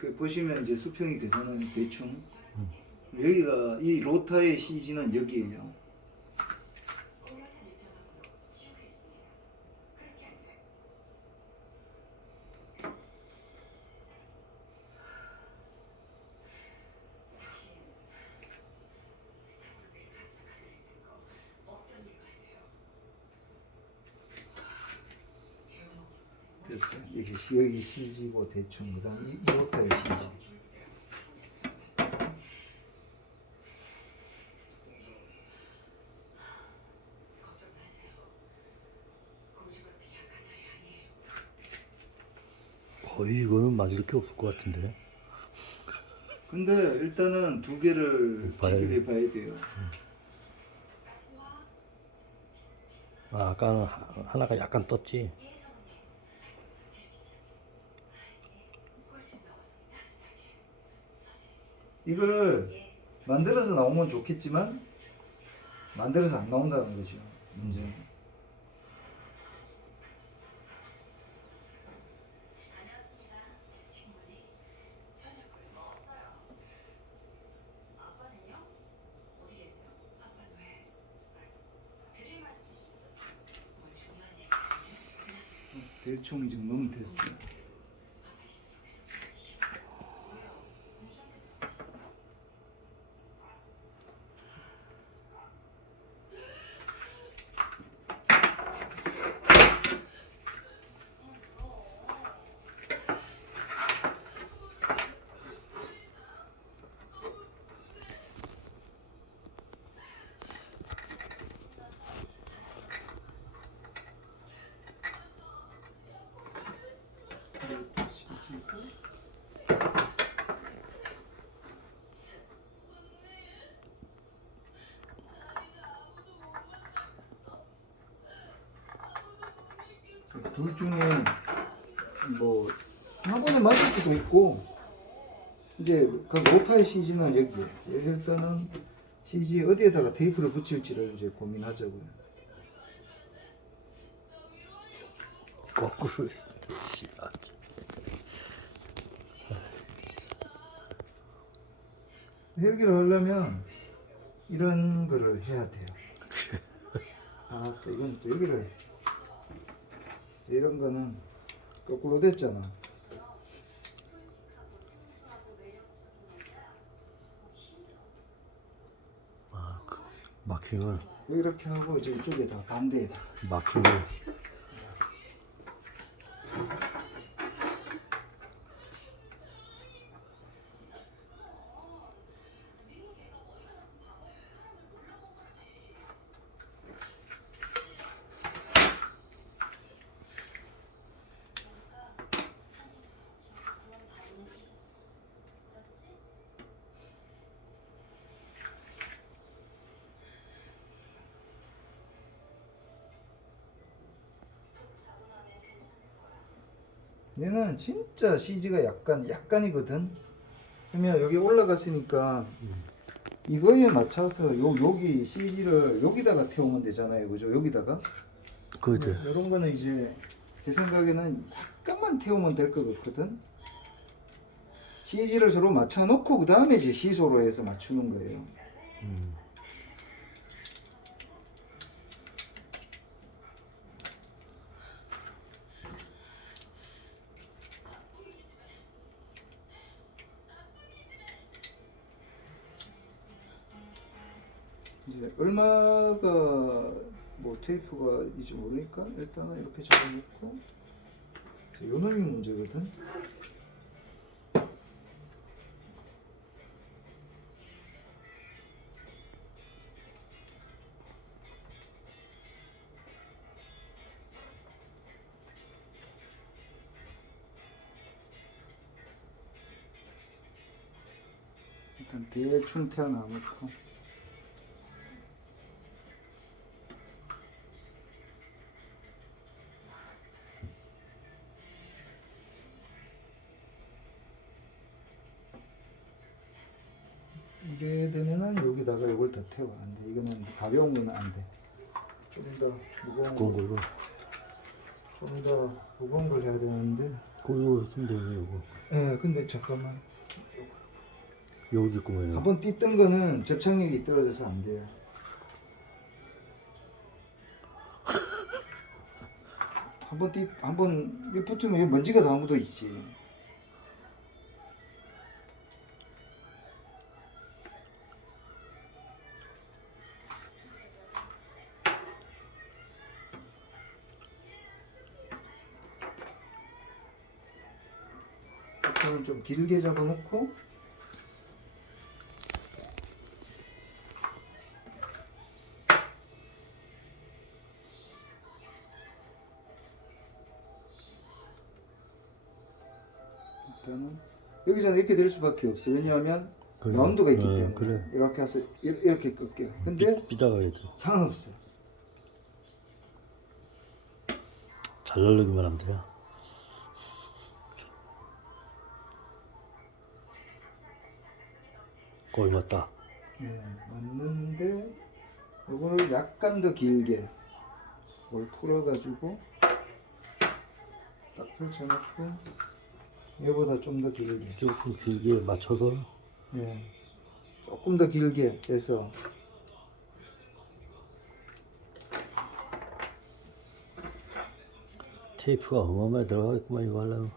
그 보시면 이제 수평이 되잖아요. 대충. 여기가 이 로타의 CG는 여기에요. 됐어. 여기 CG고 대충 그다음 이, 이 로타의 CG. 거의 이거는 맞을 게 없을 것 같은데. 근데 일단은 두 개를 봐야 비교해 봐야 돼요. 아, 아까는 하- 하나가 약간 떴지. 이거를 만들어서 나오면 좋겠지만 만들어서 안 나온다는 거죠. 문제. 대충 이 정도면 됐어요. 둘 중에 뭐 한번에 맞을 수도 있고 이제 그 로타의 CG는 여기 여기 일단은 CG 어디에다가 테이프를 붙일지를 이제 고민하자고요. 거꾸로. 씨발. 헬기를 하려면 이런 거를 해야 돼요. 아, 또 이건 또 여기를 이런 거는 거꾸로 됐잖아. 아, 그 마킹을, 이렇게 하고 이제 이쪽에다 반대에다. 마킹을. 얘는 진짜 CG가 약간 약간이거든. 그러면 여기 올라갔으니까 이거에 맞춰서 요 여기 CG를 여기다가 태우면 되잖아요, 그죠? 여기다가 그죠. 이런 거는 이제 제 생각에는 약간만 태우면 될 것 같거든. CG를 서로 맞춰놓고 그 다음에 이제 시소로 해서 맞추는 거예요. 음. 이제 얼마가 뭐 테이프가 이지 모르니까 일단은 이렇게 잡아놓고 자, 요 놈이 문제거든. 일단 대충 태어나놓고 이래 되면은 여기다가 이걸 더 태워 안 돼 이거는 가벼운 거는 안돼 좀 더 무거운 거 걸로. 좀 더 무거운 걸 해야 되는데 근데 왜 이거 예, 근데 잠깐만. 여기 있구만 요. 한번 띄던 거는 접착력이 떨어져서 안 돼요. 한번 띄, 한번 이 붙으면 여기 먼지가 다 묻어 있지. 버튼을 좀 길게 잡아놓고 일단은 여기서는 이렇게 될 수밖에 없어. 왜냐하면 그래. 라운드가 있기 어, 때문에 그래. 이렇게 해서 이- 이렇게 끌게요. 근데 삐다가야 돼. 상관없어. 잘 날르기만 하면 돼요. 거의 맞다. 예, 맞는데 이거를 약간 더 길게 이걸 풀어가지고 딱 펼쳐놓고 얘보다 좀 더 길게 조금 길게 맞춰서 예, 조금 더 길게 해서 테이프가 어마어마하게 들어가겠구만 이거 하려면.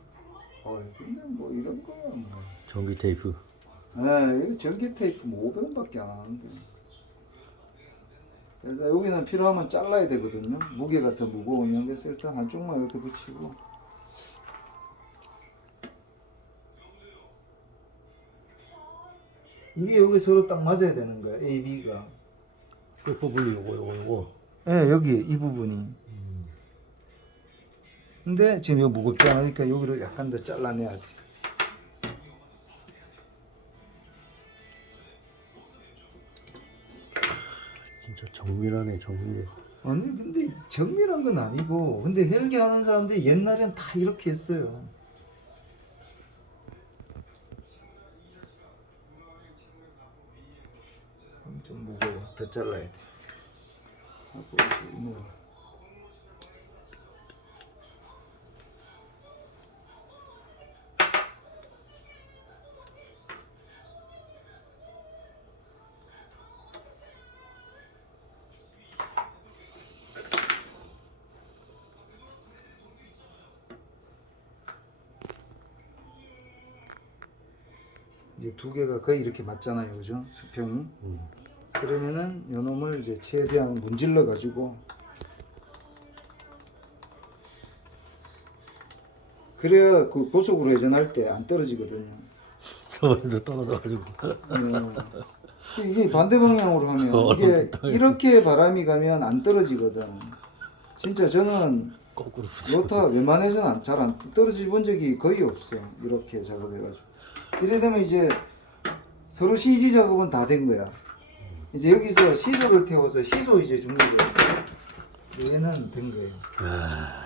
어 근데 뭐 이런 거야 뭐 전기 테이프. 예, 이거 전기 테이프 뭐 500원밖에 안 하는데. 일단 여기는 필요하면 잘라야 되거든요. 무게가 더 무거우면 그래서 일단 한쪽만 이렇게 붙이고. 이게 여기 서로 딱 맞아야 되는 거야 A, B가. 끝부분이 요거 요거 요거. 예 여기 이 부분이. 근데 지금 이거 무겁지 않으니까 여기를 약간 더 잘라내야 돼 진짜 정밀하네 정밀해. 아니 근데 정밀한 건 아니고 근데 헬기 하는 사람들이 옛날엔 다 이렇게 했어요. 좀 무거워. 더 잘라야 돼. 하고 이제 뭐 이제 두 개가 거의 이렇게 맞잖아요 그죠 수평이 음. 그러면은 요놈을 이제 최대한 문질러 가지고 그래야 그 고속으로 회전할 때 안 떨어지거든요. 저번에도 떨어져가지고. 음. 이게 반대 방향으로 하면 어, 이게. 이렇게 바람이 가면 안 떨어지거든. 진짜 저는 거꾸로. 로타 웬만해서는 잘안 떨어져 본 적이 거의 없어. 이렇게 작업해가지고. 이래 되면 이제 서로 CG 작업은 다 된 거야. 이제 여기서 시소를 태워서 시소 이제 주는 거야. 얘는 된 거예요. 아,